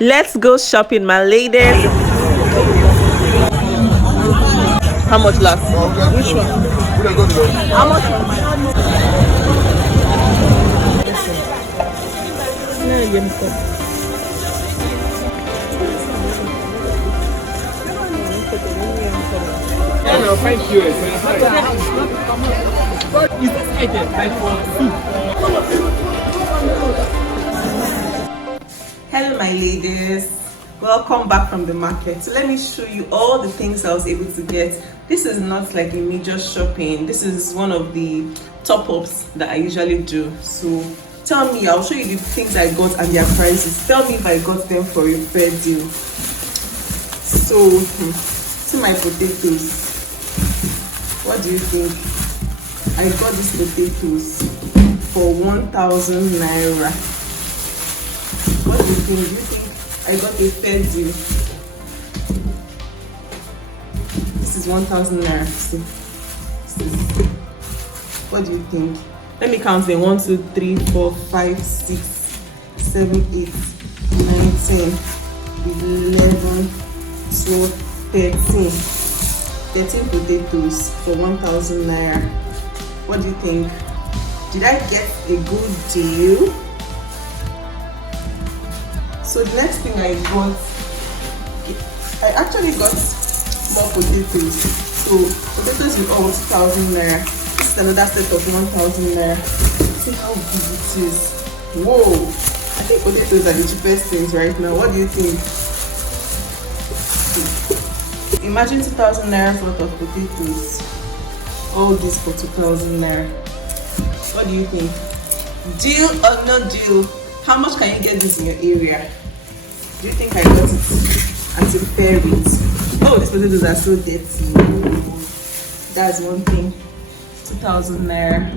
Let's go shopping, my ladies. How much last? Which one? How much? Hello my ladies, welcome back from the market. So let me show you all the things I was able to get. This is not like a major shopping. This is one of the top-ups that I usually do. So tell me, I'll show you the things I got and their prices. Tell me if I got them for a fair deal. So see my potatoes. What do you think? I got these potatoes for 1,000 naira. What do you think? Do you think I got a fair deal? This is 1,000 naira. See. What do you think? Let me count them. 1, 2, 3, 4, 5, 6, 7, 8, 9, 10, 11, 12, 13. 13 potatoes for 1,000 naira. What do you think? Did I get a good deal? So the next thing I got, I actually got more potatoes. So potatoes with all 2,000 naira. This is another set of 1,000 naira. See how big it is. Whoa! I think potatoes are the cheapest things right now. What do you think? Imagine 2,000 naira worth of potatoes. All this for 2,000 naira. What do you think? Deal or no deal? How much can you get this in your area? Do you think I got it at a fair rate? Oh, these potatoes are so dirty. That's one thing. 2,000 naira.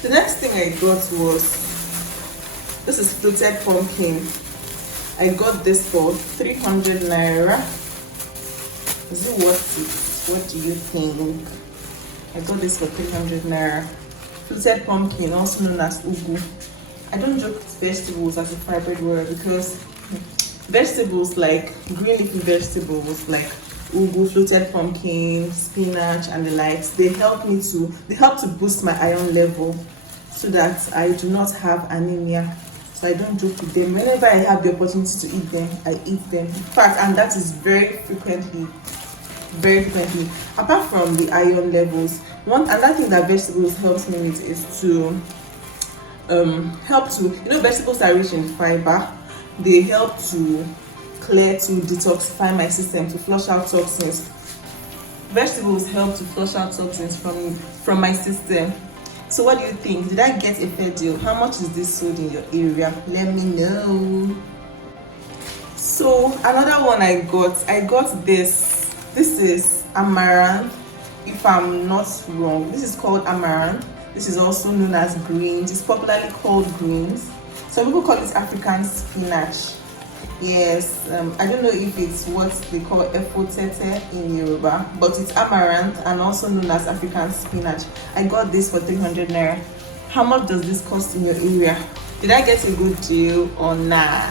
The next thing I got was, this is fluted pumpkin. I got this for 300 naira. Is it worth it? What do you think? I got this for 300 naira. Fluted pumpkin, also known as ugu. I don't joke with vegetables as a fibroid warrior because vegetables like green leafy vegetables like ugu, fluted pumpkin, spinach, and the likes, they help to boost my iron level so that I do not have anemia. So I don't joke with them. Whenever I have the opportunity to eat them, I eat them. In fact, and that is very frequently. Apart from the iron levels, another thing that vegetables helps me with is to vegetables are rich in fiber. They help to detoxify my system, to flush out toxins. Vegetables help to flush out toxins from my system. So what do you think? Did I get a fair deal? How much is this sold in your area? Let me know. So another one I got this. This is amaranth, if I'm not wrong. This is called amaranth. This is also known as greens. It's popularly called greens. Some people call it African spinach. Yes, I don't know if it's what they call efotete in Yoruba, but it's amaranth and also known as African spinach. I got this for 300 naira. How much does this cost in your area? Did I get a good deal or nah?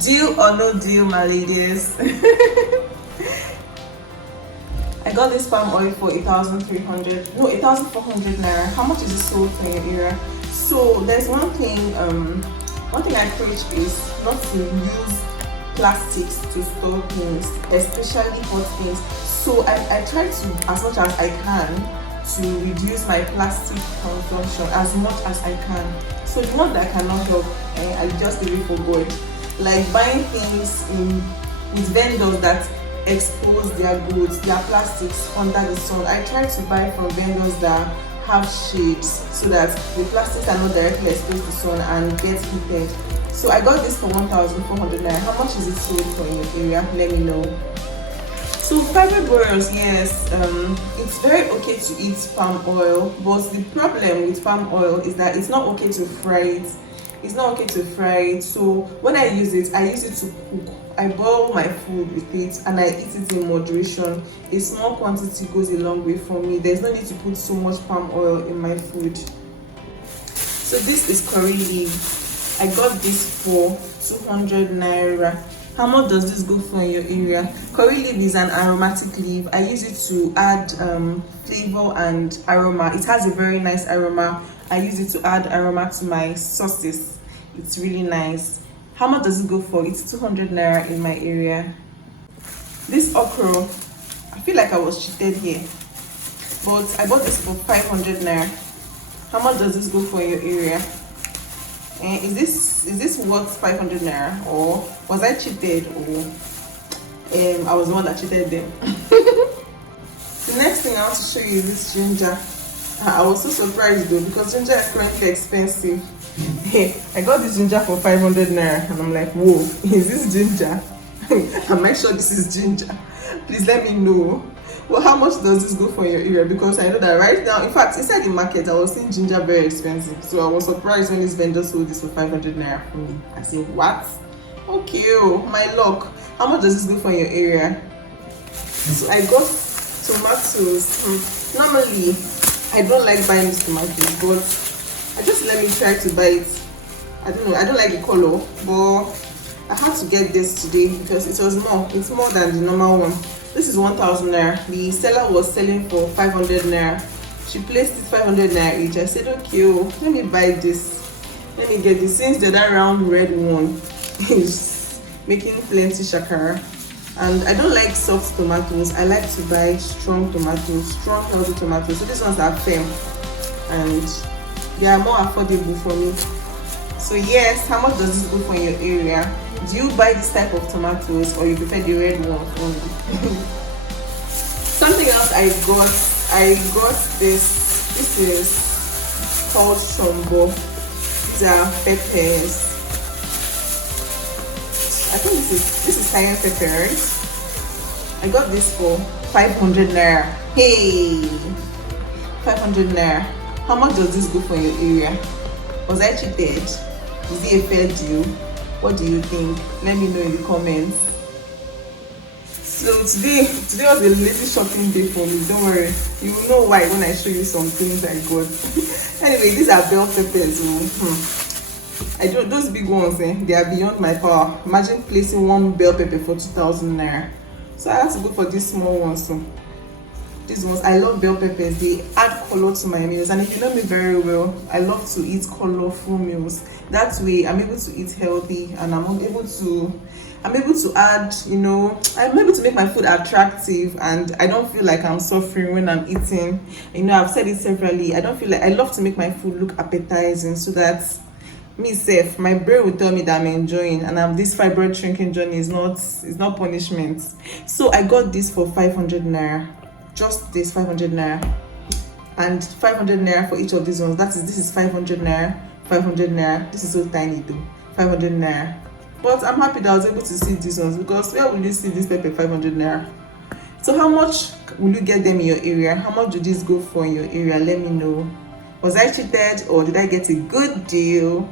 Deal or no deal, my ladies? I got this palm oil for 8,400 naira. How much is it sold in your area? So there's one thing I preach is not to use plastics to store things, especially hot things. So I try to, as much as I can, to reduce my plastic consumption as much as I can. So the one that I cannot help, I just leave it for God. Like buying things with vendors that expose their goods, their plastics under the sun. I try to buy from vendors that have shades so that the plastics are not directly exposed to the sun and get heated. So I got this for 1,400 naira. How much is it sold for in your area? Let me know. So fibroid warriors, yes, it's very okay to eat palm oil, but the problem with palm oil is that it's not okay to fry it. It's not okay to fry it. So when I use it to cook. I boil my food with it and I eat it in moderation. A small quantity goes a long way for me. There's no need to put so much palm oil in my food. So this is curry leaf. I got this for 200 naira. How much does this go for in your area? Curry leaf is an aromatic leaf. I use it to add flavor and aroma. It has a very nice aroma. I use it to add aroma to my sauces. It's really nice. How much does it go for? It's 200 naira in my area. This okra, I feel like I was cheated here, but I bought this for 500 naira. How much does this go for in your area? And is this worth 500 naira, or was I cheated, or I was the one that cheated them? The next thing I want to show you is this ginger. I was so surprised though, because ginger is currently expensive. I got this ginger for 500 naira and I'm like, whoa, is this ginger? Am I sure this is ginger? Please let me know. Well, how much does this go for in your area? Because I know that right now, in fact, inside the market, I was seeing ginger very expensive. So I was surprised when this vendor sold this for 500 naira for me. I said, what? Okay, oh, my luck. How much does this go for in your area? So I got tomatoes. Normally, I don't like buying these tomatoes, but I just let me try to buy it. I don't know, I don't like the color, but I had to get this today because it was more. It's more than the normal one. This is 1,000 naira. The seller was selling for 500 naira. She placed it 500 naira each. I said, okay, oh, let me buy this. Let me get this. Since the other round red one is making plenty shakara. And I don't like soft tomatoes. I like to buy strong tomatoes, strong healthy tomatoes. So these ones are firm and they are more affordable for me. So yes, how much does this go for in your area? Do you buy this type of tomatoes, or you prefer the red ones only? Something else I got this. This is called shombo. These are peppers. I think this is cayenne pepper, right? I got this for 500 naira. Hey, 500 naira. How much does this go for in your area? Was I cheated? Is it a fair deal? What do you think? Let me know in the comments. So today was a lazy shopping day for me. Don't worry, you will know why when I show you some things I got. Anyway, these are bell peppers. I don't, those big ones, they are beyond my power. Imagine placing one bell pepper for 2,000 naira. So I have to go for these small ones too. These ones, I love bell peppers. They add color to my meals, and if you know me very well, I love to eat colorful meals. That way I'm able to eat healthy, and I'm able to add, I'm able to make my food attractive, and I don't feel like I'm suffering when I'm eating. I've said it severally, I don't feel like, I love to make my food look appetizing, so that my brain will tell me that I'm enjoying, and this fibroid shrinking journey is not punishment. So I got this for 500 naira. Just this 500 naira, and 500 naira for each of these ones. This is 500 naira, 500 naira. This is so tiny though, 500 naira. But I'm happy that I was able to see these ones, because where will you see this pepper 500 naira? So how much will you get them in your area? How much do these go for in your area? Let me know. Was I cheated, or did I get a good deal?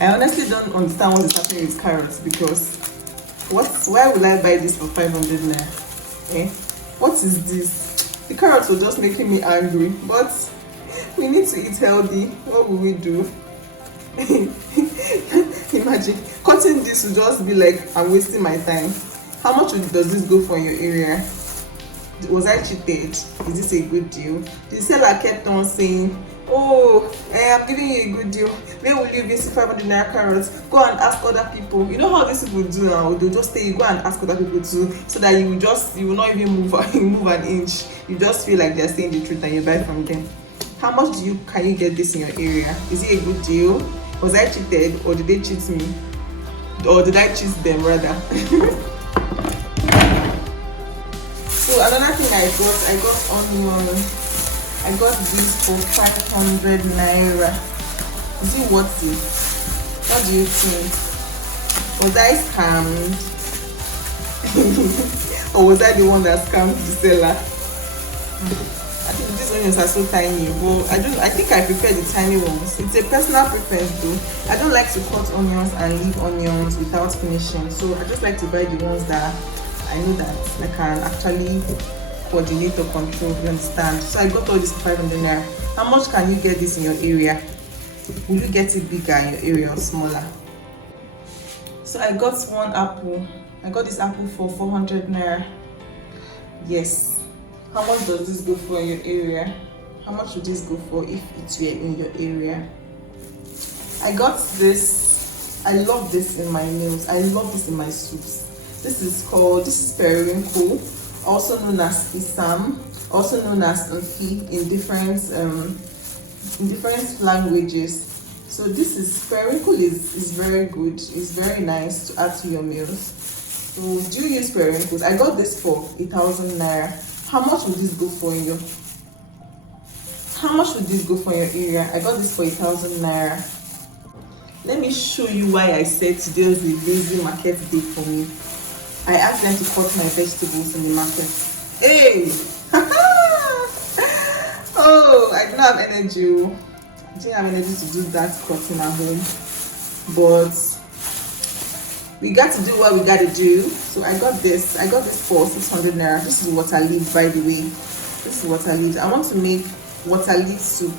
I honestly don't understand what is happening with carrots, because why would I buy this for 500 naira? What is this? The carrots were just making me angry, but we need to eat healthy. What will we do? Imagine cutting this would just be like I'm wasting my time. How much does this go for in your area? Was I cheated? Is this a good deal? The seller kept on saying, oh, I'm giving you a good deal. Where will you visit 500 naira carrots? Go and ask other people. You know how these people do now? They'll just say, you go and ask other people too, so that you will not even move an inch. You just feel like they're saying the truth, and you buy from them. How much can you get this in your area? Is it a good deal? Was I cheated, or did they cheat me? Or did I cheat them rather? So another thing I got onion. I got this for 500 naira. Is it worth it? What do you think? Was I scammed? Or was I the one that scammed the seller? I think these onions are so tiny, but I think I prefer the tiny ones. It's a personal preference though. I don't like to cut onions and leave onions without finishing. So I just like to buy the ones that I know that I can actually coordinate or control, you understand? So I got all this for 500 naira. How much can you get this in your area? Will you get it bigger in your area or smaller? So I got one apple. I got this apple for 400 naira. Yes. How much does this go for in your area? How much would this go for if it were in your area? I got this. I love this in my meals. I love this in my soups. This is periwinkle, also known as isam, also known as nfi in different languages. So this is periwinkle is very good. It's very nice to add to your meals. So do you use periwinkles? I got this for 1,000 naira. How much would this go for in your? How much would this go for in your area? I got this for 1,000 naira. Let me show you why I said today was a lazy market day for me. I asked them to cut my vegetables in the market. Hey! Oh, I don't have energy. I didn't have energy to do that cutting at home. But we got to do what we got to do. So I got this for 600 naira. This is water leaf, by the way. This is water leaf. I want to make water leaf soup,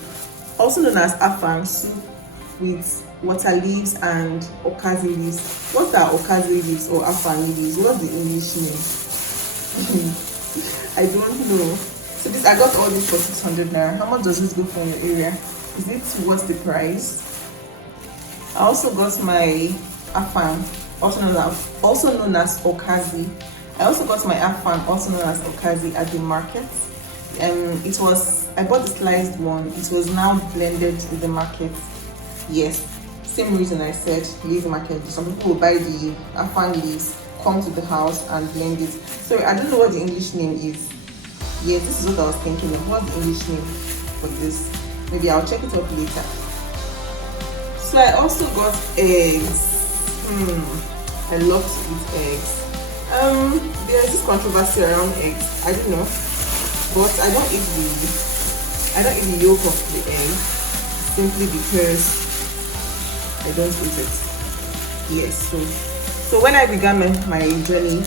also known as afang soup, with water leaves and okazi leaves. What are okazi leaves or afang leaves? What's the English name? I don't know. So this, I got all this for 600 naira. How much does this go for in your area? Is it worth the price? I also got my afang, also known as okazi. I also got my afang, also known as okazi, at the market. I bought the sliced one. It was now blended in the market. Yes, same reason I said lazy market. Some people will buy the afang leaves, come to the house and blend it. Sorry, I don't know what the English name is. Yeah, this is what I was thinking of. What's the English name for this? Maybe I'll check it up later. So I also got eggs. I love to eat eggs. There's this controversy around eggs. I don't know, but I don't eat the yolk of the egg simply because I don't eat it. Yes, so when I began my journey,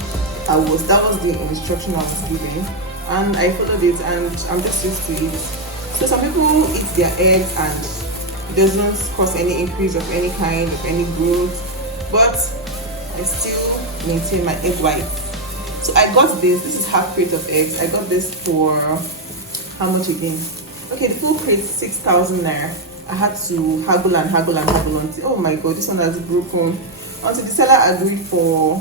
that was the instruction I was given, and I followed it, and I'm just used to it. So some people eat their eggs and it doesn't cause any increase of any kind, of any growth, but I still maintain my egg white. So I got this is half crate of eggs. I got this for how much again? Okay, the full crate 6,000 naira. I had to haggle until, oh my god, this one has broken, until the seller agreed for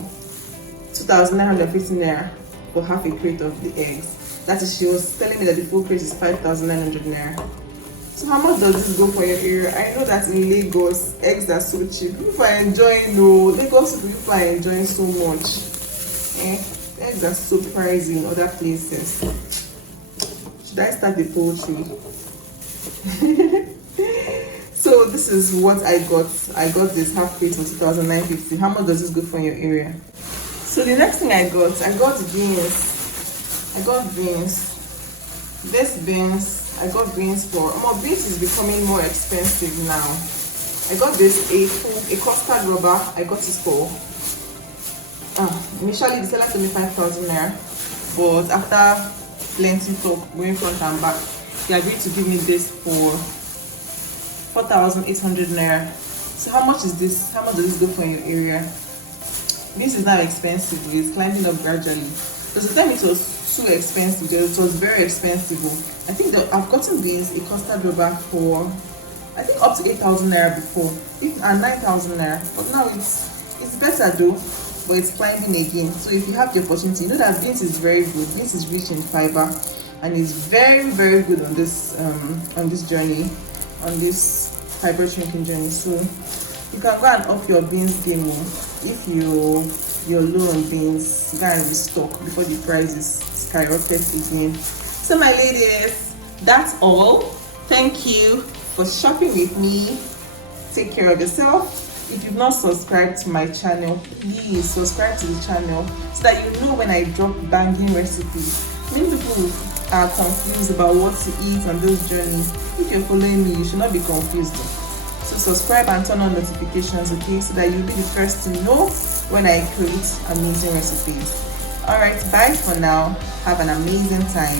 2,950 naira for half a crate of the eggs. That is, she was telling me that the full crate is 5,900 naira. So how much does this go for your area? I know that in Lagos, eggs are so cheap. People are enjoying, Lagos people are enjoying so much. Eggs are so pricey in other places. Should I start the poultry? So this is what I got. I got this half crate for 2,950. How much does this go for in your area? So the next thing I got beans. I got beans. I got beans for, beans is becoming more expensive now. I got this, a custard rubber. I got this for, initially the seller told me 5,000 naira, but after plenty talk, going front and back, he agreed to give me this for 4,800 naira. So how much is this? How much does this go for in your area? This is now expensive. It's climbing up gradually. Because the time it was too expensive, it was very expensive. I think that I've gotten beans, a custard rubber, for I think up to 8,000 naira before, and 9,000 naira. But now it's better though, but it's climbing again. So if you have the opportunity, you know that beans is very good. Beans is rich in fiber, and is very, very good on this journey, on this fiber shrinking journey. So you can go and up your beans game if you're low on beans. You can restock before the prices skyrocket again. So my ladies, that's all. Thank you for shopping with me. Take care of yourself. If you've not subscribed to my channel, please subscribe to the channel so that you know when I drop banging recipes. Many people are confused about what to eat on this journey. If you're following me, you should not be confused. So subscribe and turn on notifications, okay, so that you'll be the first to know when I create amazing recipes. Alright, bye for now. Have an amazing time.